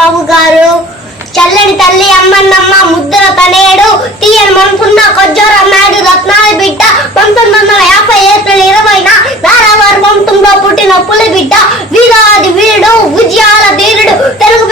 బాబు గారు. చల్లని తల్లి అమ్మన్నమ్మ ముద్దుల తనేడు తీయని మనసున్న కొజ్జోర నాయుడు రత్నాల బిడ్డ 1950 ఏప్రిల్ 20న నారావారి వంశంలో పుట్టిన పులి బిడ్డ వీరాది వీరుడు విజయాల ధీరుడు తెలుగు